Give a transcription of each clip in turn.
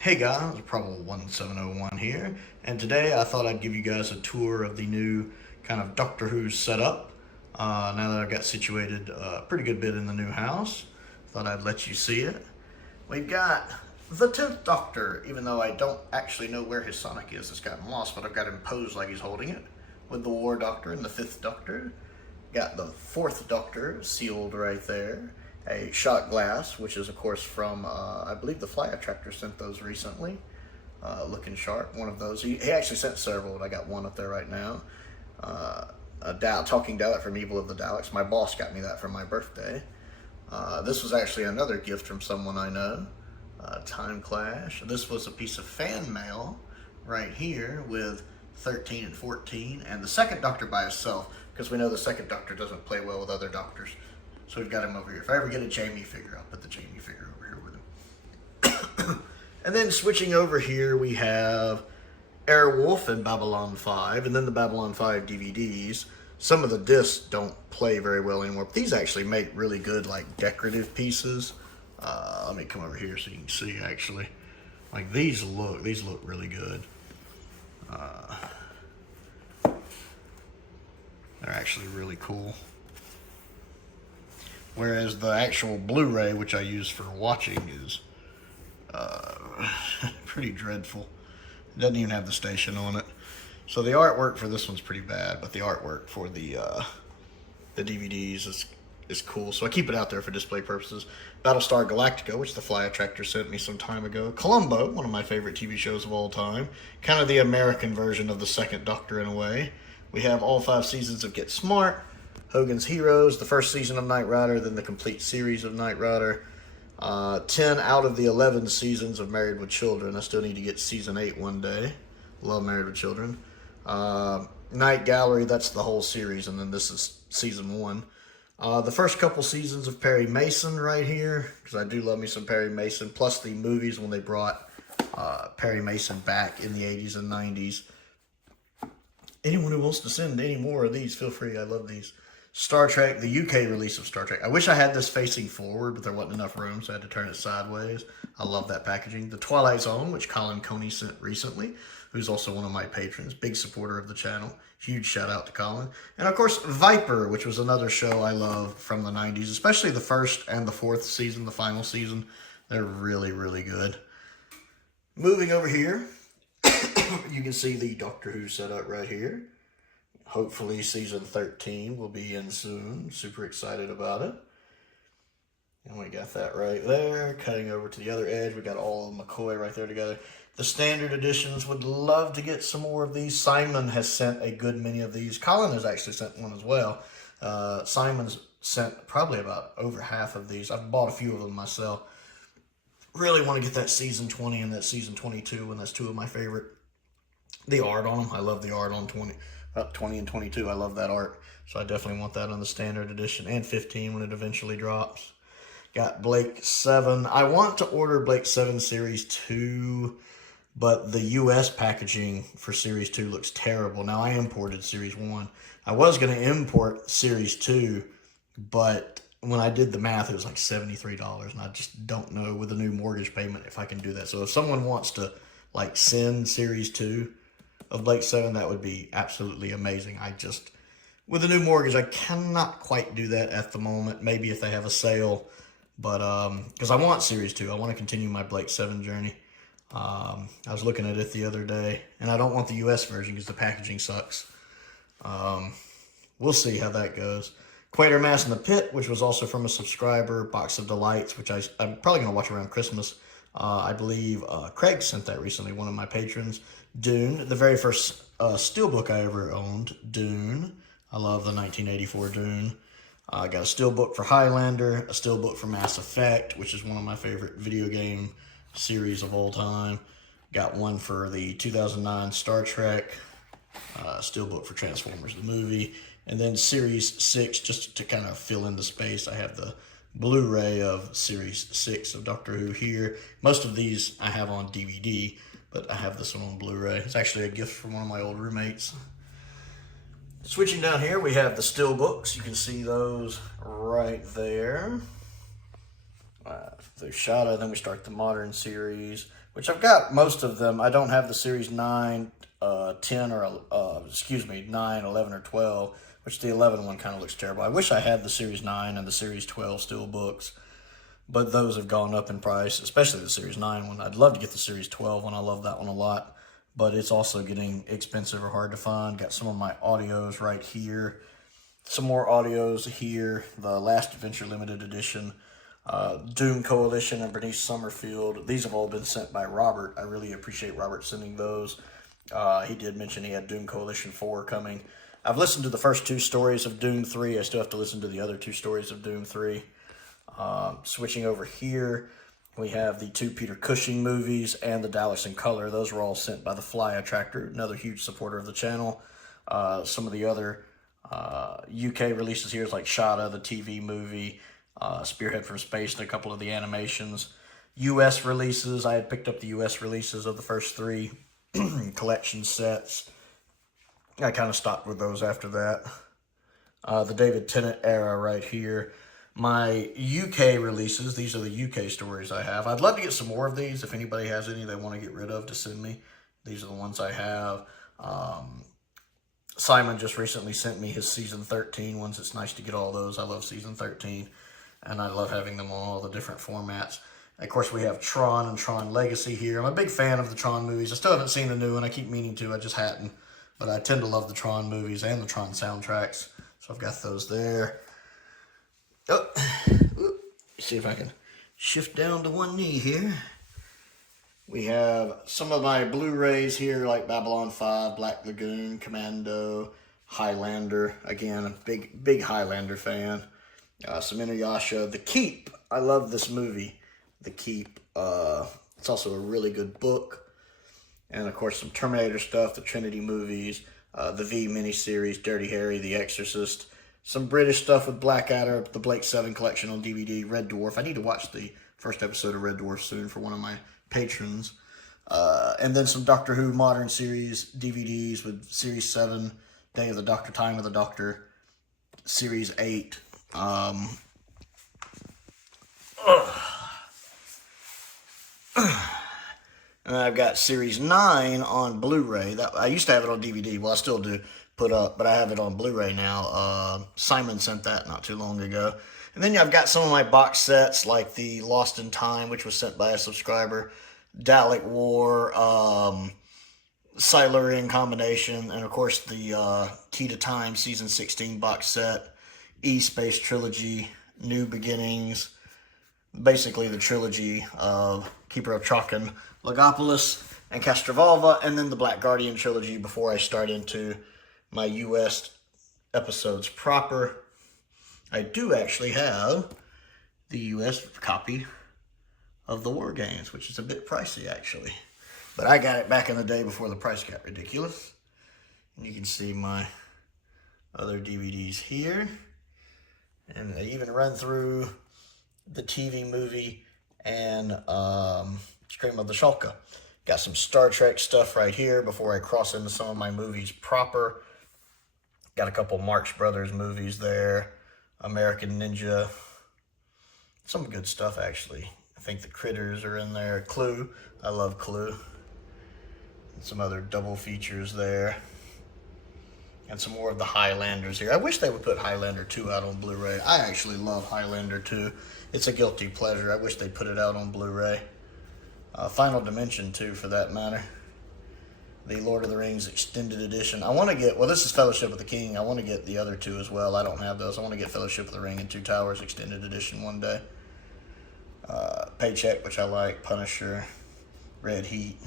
Hey guys, Prowl 1701 here, and today I thought I'd give you guys a tour of the new kind of Doctor Who setup. Now that I've got situated a pretty good bit in the new house, thought I'd let you see it. We've got the 10th Doctor, even though I don't actually know where his Sonic is, it's gotten lost, but I've got him posed like he's holding it, with the War Doctor and the 5th Doctor. Got the 4th Doctor sealed right there. A shot glass, which is of course from, I believe the Flyattractor sent those recently. Looking sharp, one of those. He actually sent several, and I got one up there right now. A talking Dalek from Evil of the Daleks. My boss got me that for my birthday. This was actually another gift from someone I know. Time Clash. This was a piece of fan mail right here with 13 and 14, and the 2nd Doctor by himself, because we know the 2nd Doctor doesn't play well with other Doctors. So we've got him over here. If I ever get a Jamie figure, I'll put the Jamie figure over here with him. And then switching over here, we have Airwolf and Babylon 5, and then the Babylon 5 DVDs. Some of the discs don't play very well anymore, but these actually make really good, like, decorative pieces. Let me come over here so you can see, actually. Like, these look really good. They're actually really cool. Whereas the actual Blu-ray, which I use for watching, is pretty dreadful. It doesn't even have the station on it. So the artwork for this one's pretty bad, but the artwork for the DVDs is cool. So I keep it out there for display purposes. Battlestar Galactica, which the Flyattractor sent me some time ago. Columbo, one of my favorite TV shows of all time. Kind of the American version of the 2nd Doctor in a way. We have all 5 seasons of Get Smart. Hogan's Heroes, the 1st season of Knight Rider, then the complete series of Knight Rider. 10 out of the 11 seasons of Married with Children. I still need to get season 8 one day. Love Married with Children. Night Gallery, that's the whole series, and then this is season 1. The first couple seasons of Perry Mason right here, because I do love me some Perry Mason, plus the movies when they brought Perry Mason back in the 80s and 90s. Anyone who wants to send any more of these, feel free. I love these. Star Trek, the UK release of Star Trek. I wish I had this facing forward, but there wasn't enough room, so I had to turn it sideways. I love that packaging. The Twilight Zone, which Colin Coney sent recently, who's also one of my patrons, big supporter of the channel. Huge shout out to Colin. And of course, Viper, which was another show I love from the 90s, especially the 1st and the 4th season, the final season. They're really, really good. Moving over here, you can see the Doctor Who setup right here. Hopefully season 13 will be in soon. Super excited about it. And we got that right there. Cutting over to the other edge, we got all of McCoy right there together. The standard editions, would love to get some more of these. Simon has sent a good many of these. Colin has actually sent one as well. Simon's sent probably about over half of these. I've bought a few of them myself. Really want to get that season 20 and that season 22, and that's 2 of my favorite. The art on them, I love the art on 20 and 22. I love that art, so I definitely want that on the standard edition, and 15 when it eventually drops. Got Blake 7. I want to order Blake 7 Series 2, but the US packaging for Series 2 looks terrible. Now, I imported Series 1. I was going to import Series 2, but when I did the math, it was like $73, and I just don't know with the new mortgage payment if I can do that. So if someone wants to like send Series 2 of Blake 7, that would be absolutely amazing. I just, with the new mortgage, I cannot quite do that at the moment. Maybe if they have a sale, but because I want Series 2. I want to continue my Blake 7 journey. I was looking at it the other day, and I don't want the US version because the packaging sucks. We'll see how that goes. Quatermass in the Pit, which was also from a subscriber. Box of Delights, which I'm probably going to watch around Christmas. I believe Craig sent that recently, one of my patrons. Dune, the very first steelbook I ever owned, Dune. I love the 1984 Dune. I got a steelbook for Highlander, a steelbook for Mass Effect, which is one of my favorite video game series of all time. Got one for the 2009 Star Trek, steelbook for Transformers the movie. And then Series 6, just to kind of fill in the space, I have the Blu-ray of Series 6 of Doctor Who here. Most of these I have on DVD, but I have this one on Blu-ray. It's actually a gift from one of my old roommates. Switching down here, we have the steelbooks. You can see those right there. The shoutout, then we start the modern series. which I've got most of them. I don't have the Series 9, 10, or, 9, 11, or 12, which the 11 one kind of looks terrible. I wish I had the Series 9 and the Series 12 steel books, but those have gone up in price, especially the Series 9 one. I'd love to get the Series 12 one. I love that one a lot, but it's also getting expensive or hard to find. Got some of my audios right here. Some more audios here. The Last Adventure Limited Edition, Doom Coalition, and Bernice Summerfield. These have all been sent by Robert. I really appreciate Robert sending those. He did mention he had Doom Coalition 4 coming. I've listened to the first 2 stories of Doom 3. I still have to listen to the other 2 stories of Doom 3. Switching over here, we have the 2 Peter Cushing movies and the Dallas in Color. Those were all sent by the Flyattractor, another huge supporter of the channel. Some of the other UK releases here is like Shoutout, the TV movie, Spearhead from Space, and a couple of the animations. US releases, I had picked up the US releases of the first 3 collection sets. I kind of stopped with those after that. The David Tennant era right here. My UK releases, these are the UK stories I have. I'd love to get some more of these. If anybody has any they want to get rid of, to send me. These are the ones I have. Simon just recently sent me his season 13 ones. It's nice to get all those. I love season 13, and I love having them on all the different formats. And of course, we have Tron and Tron Legacy here. I'm a big fan of the Tron movies. I still haven't seen the new one. I keep meaning to. I just hadn't. But I tend to love the Tron movies and the Tron soundtracks. So I've got those there. Oh, see if I can shift down to one knee here. We have some of my Blu-rays here, like Babylon 5, Black Lagoon, Commando, Highlander. Again, a big Highlander fan. Some Inuyasha. The Keep. I love this movie, The Keep. It's also a really good book. And, of course, some Terminator stuff, the Trinity movies, the V miniseries, Dirty Harry, The Exorcist. Some British stuff with Blackadder, the Blake 7 collection on DVD, Red Dwarf. I need to watch the first episode of Red Dwarf soon for one of my patrons. And then some Doctor Who Modern Series DVDs with Series 7, Day of the Doctor, Time of the Doctor, Series 8. And I've got Series 9 on Blu-ray. I used to have it on DVD. Well, I still do put up, but I have it on Blu-ray now. Simon sent that not too long ago. And then I've got some of my box sets, like the Lost in Time, which was sent by a subscriber, Dalek War, Silurian Combination, and of course the Key to Time Season 16 box set, E-Space Trilogy, New Beginnings, basically the trilogy of Keeper of Traken, Logopolis, and Castrovalva, and then the Black Guardian trilogy before I start into my US episodes proper. I do actually have the US copy of the War Games, which is a bit pricey actually. But I got it back in the day before the price got ridiculous. And you can see my other DVDs here. And they even run through the TV movie and Scream of the Shulka. Got some Star Trek stuff right here before I cross into some of my movies proper. Got a couple Marx Brothers movies there. American Ninja. Some good stuff, actually. I think the Critters are in there. Clue. I love Clue. And some other double features there. And some more of the Highlanders here. I wish they would put Highlander 2 out on Blu-ray. I actually love Highlander 2. It's a guilty pleasure. I wish they'd put it out on Blu-ray. Final Dimension 2, for that matter. The Lord of the Rings Extended Edition. I want to get, well, this is Fellowship of the King. I want to get the other 2 as well. I don't have those. I want to get Fellowship of the Ring and Two Towers Extended Edition one day. Paycheck, which I like. Punisher. Red Heat.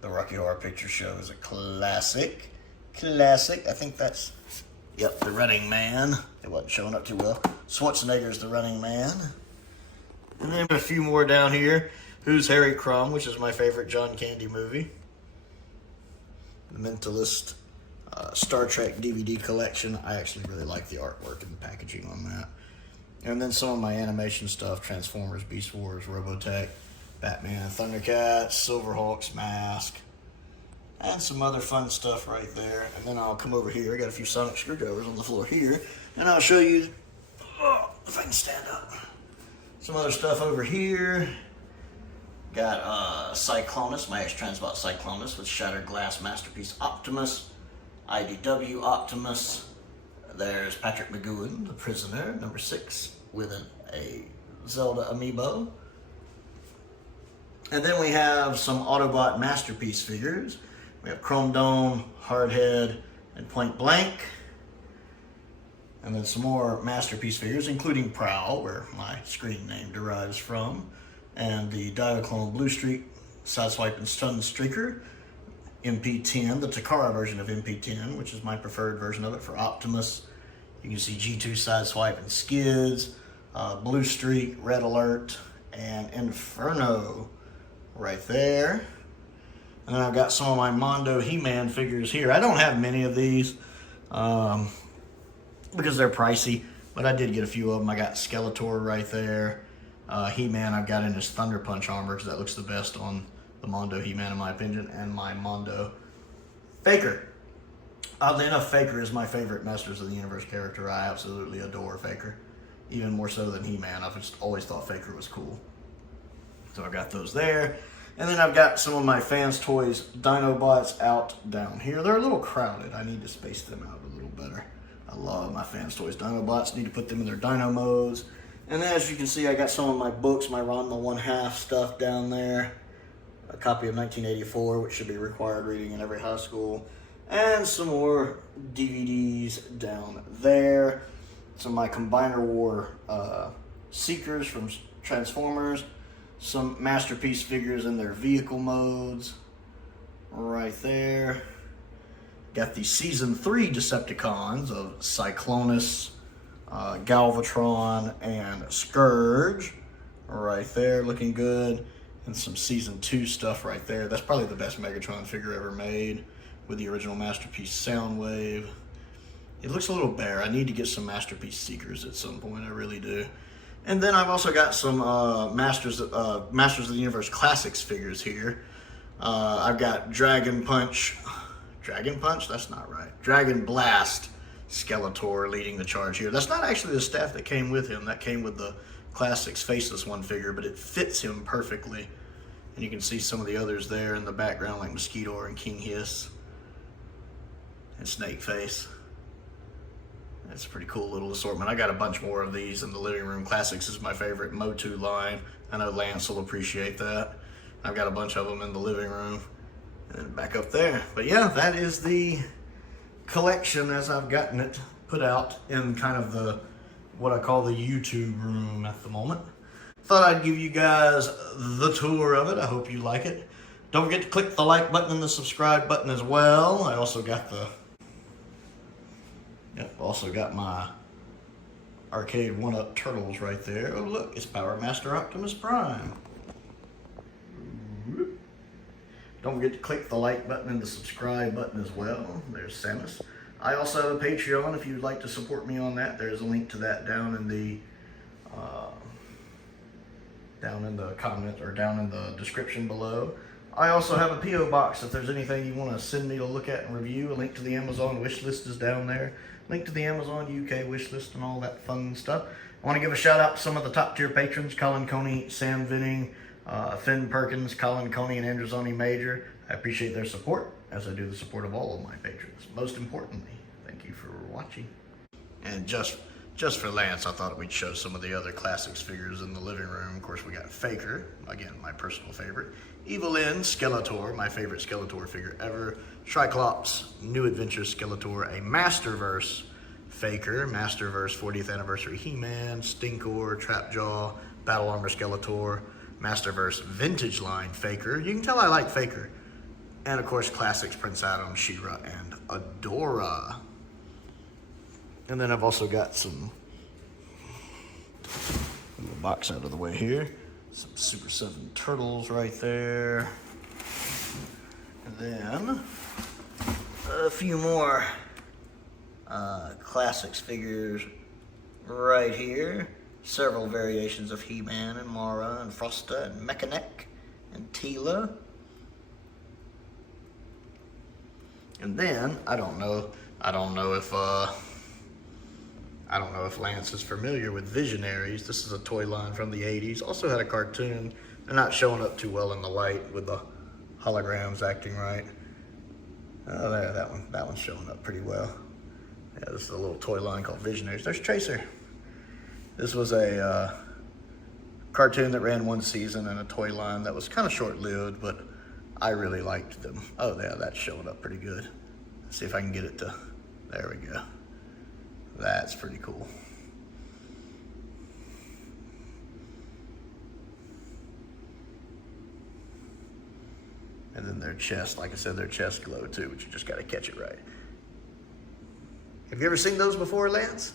The Rocky Horror Picture Show is a classic. Classic. I think that's, yep, The Running Man. It wasn't showing up too well. Schwarzenegger's The Running Man. And then a few more down here. Who's Harry Crumb, which is my favorite John Candy movie. The Mentalist, Star Trek DVD collection. I actually really like the artwork and the packaging on that. And then some of my animation stuff, Transformers, Beast Wars, Robotech, Batman, Thundercats, Silverhawks, Mask, and some other fun stuff right there. And then I'll come over here. I got a few sonic screwdrivers on the floor here. And I'll show you, if I can stand up, some other stuff over here. Got Cyclonus, my X-Transbot Cyclonus with Shattered Glass Masterpiece Optimus, IDW Optimus. There's Patrick McGowan, the Prisoner, number 6, with a Zelda amiibo. And then we have some Autobot Masterpiece figures. We have Chrome Dome, Hardhead, and Point Blank. And then some more Masterpiece figures, including Prowl, where my screen name derives from, and the Diaclone Blue Streak, Sideswipe and Stun Streaker, MP10, the Takara version of MP10, which is my preferred version of it for Optimus. You can see G2 Sideswipe and Skids, Blue Streak, Red Alert, and Inferno right there. And then I've got some of my Mondo He-Man figures here. I don't have many of these because they're pricey, but I did get a few of them. I got Skeletor right there. He-Man I've got in his Thunder Punch armor because that looks the best on the Mondo He-Man in my opinion, and my Mondo Faker. Oddly enough, Faker is my favorite Masters of the Universe character. I absolutely adore Faker, even more so than He-Man. I've just always thought Faker was cool. So I've got those there. And then I've got some of my Fans Toys Dinobots out down here. They're a little crowded. I need to space them out a little better. I love my Fans Toys Dinobots. Need to put them in their dino modes. And then as you can see, I got some of my books, my Ranma 1/2 stuff down there. A copy of 1984, which should be required reading in every high school. And some more DVDs down there. Some of my Combiner War Seekers from Transformers. Some Masterpiece figures in their vehicle modes. Right there. Got the Season 3 Decepticons of Cyclonus, Galvatron, and Scourge. Right there, looking good. And some Season 2 stuff right there. That's probably the best Megatron figure ever made, with the original Masterpiece Soundwave. It looks a little bare. I need to get some Masterpiece Seekers at some point, I really do. And then I've also got some Masters of the Universe Classics figures here. I've got Dragon Punch, that's not right. Dragon Blast Skeletor leading the charge here. That's not actually the staff that came with him. That came with the Classics Faceless One figure, but it fits him perfectly. And you can see some of the others there in the background, like Mosquito and King Hiss and Snake Face. That's a pretty cool little assortment. I got a bunch more of these in the living room. Classics is my favorite Motu line. I know Lance will appreciate that. I've got a bunch of them in the living room and back up there. But yeah, that is the collection as I've gotten it put out in kind of the what I call the YouTube room at the moment. Thought I'd give you guys the tour of it. I hope you like it. Don't forget to click the like button and the subscribe button as well. I also got my arcade 1-Up Turtles right there. Oh look, it's Power Master Optimus Prime. Don't forget to click the like button and the subscribe button as well. There's Samus. I also have a Patreon if you'd like to support me on that. There's a link to that down in the comment or down in the description below. I also have a P.O. box if there's anything you want to send me to look at and review. A link to the Amazon wish list is down there. Link to the Amazon UK wish list and all that fun stuff. I want to give a shout out to some of the top tier patrons: Colin Coney, Sam Venning, Finn Perkins, Colin Coney, and Androzani Major. I appreciate their support, as I do the support of all of my patrons. Most importantly, thank you for watching. And just for Lance, I thought we'd show some of the other Classics figures in the living room. Of course, we got Faker, again, my personal favorite. Evelyn Skeletor, my favorite Skeletor figure ever. Triclops, New Adventure Skeletor, a Masterverse Faker, Masterverse 40th Anniversary He-Man, Stinkor, Trapjaw, Battle Armor Skeletor, Masterverse Vintage Line Faker. You can tell I like Faker. And of course, Classics Prince Adam, She-Ra, and Adora. And then I've also got some, move the box out of the way here, some Super 7 Turtles right there. And then a few more Classics figures right here. Several variations of He-Man and Mara and Frosta and Mechanic and Teela. And then I don't know if Lance is familiar with Visionaries. This is a toy line from the 80s. Also had a cartoon They're not showing up too well in the light with the holograms acting right. Oh, there, that one's showing up pretty well. Yeah, this is a little toy line called Visionaries. There's Tracer. This was a cartoon that ran one season and a toy line that was kind of short-lived, but I really liked them. Oh, yeah, that's showing up pretty good. Let's see if I can get it to, there we go. That's pretty cool. And then their chest, like I said, their chest glow too, but you just gotta catch it right. Have you ever seen those before, Lance?